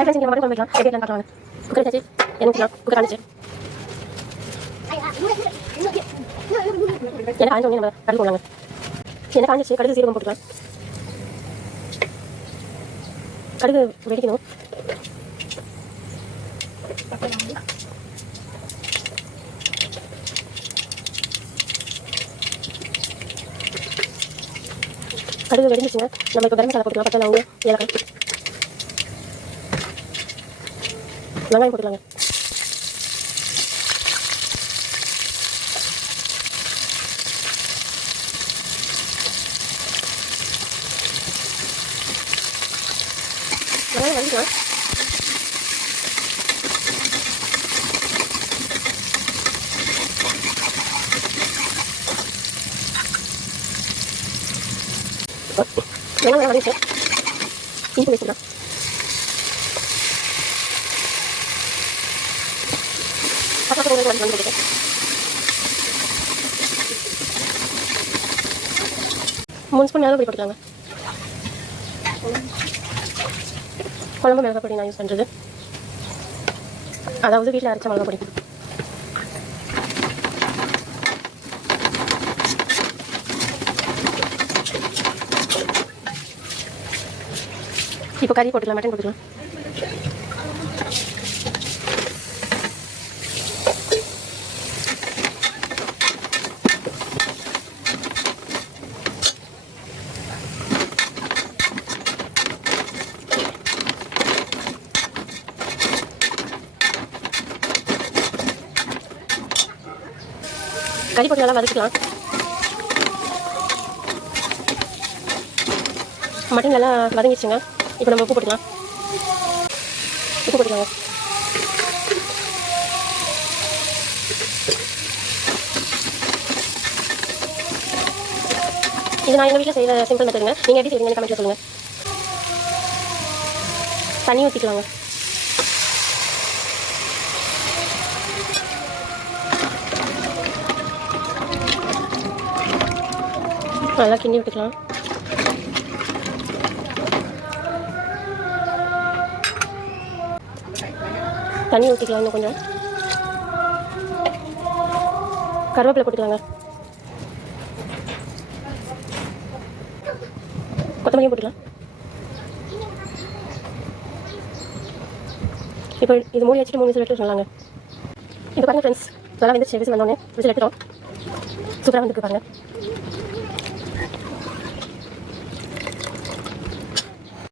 hi friends இங்கே மட்டும் வைக்கலாம் எப்படி பார்க்கலாம் குக்கர் வச்சு என்ன குக்கர் காணிச்சு என்ன காய்ச்சி நம்ம கடுகு போடலாங்க என்ன காய்ச்சி கடுகு சீரகம் போட்டுக்கலாம் கடுகு வெடிக்கணும் கடுகு வெடிஞ்சிச்சுங்க நம்ம இப்போ கரம் மசாலா போட்டுக்கலாம் பட்டை லவங்கம் ஏலக்காய் வெங்காயம் போட்டுக்கலாங்க வெங்காயம் வதக்கிக்கலாம் வெங்காயம் வதக்கிச்சு இஞ்சி வச்சுக்கலாம் பக்கத்து வந்து போட்டுக்கேன் 3 ஸ்பூன் மிளகாய் பொடி போட்டுக்கலாங்க குழம்பு மிளகாய் பொடி நான் யூஸ் பண்ணுறது அதாவது வீட்டில் அரைச்ச மிளகாய் பொடி இப்போ கறி போட்டுக்கலாம் மட்டன் போட்டுக்கலாம் கறி போட்டு நல்லா வதக்கிக்கலாம் மட்டன் நல்லா வதங்கிடுச்சுங்க இப்போ நம்ம உப்பு போட்டுக்கலாம் உப்பு போட்டுக்கலாங்க இது நான் எங்கள் வீட்டில் செய்கிற சிம்பிள் மெத்தடுங்க நீங்கள் எப்படி செய்வீங்கன்னு கமெண்ட்டில் சொல்லுங்கள் தண்ணி ஊற்றிக்கலாங்க நல்லா கிண்டி விட்டுக்கலாம் தண்ணி ஊற்றிக்கலாம் இன்னும் கொஞ்சம் கருவேப்பிலை போட்டுக்கலாங்க கொத்தமல்லியும் போட்டுக்கலாம் இப்போ இது மூடி வச்சுட்டு 3 விசில் விட்டு சொல்லாங்க இப்போ பாருங்கள் ஃப்ரெண்ட்ஸ் நல்லா வந்துச்சு விசில் வந்தோடனே விசில் எடுத்துட்டோம் சூப்பராக வந்துருக்கு பாருங்கள்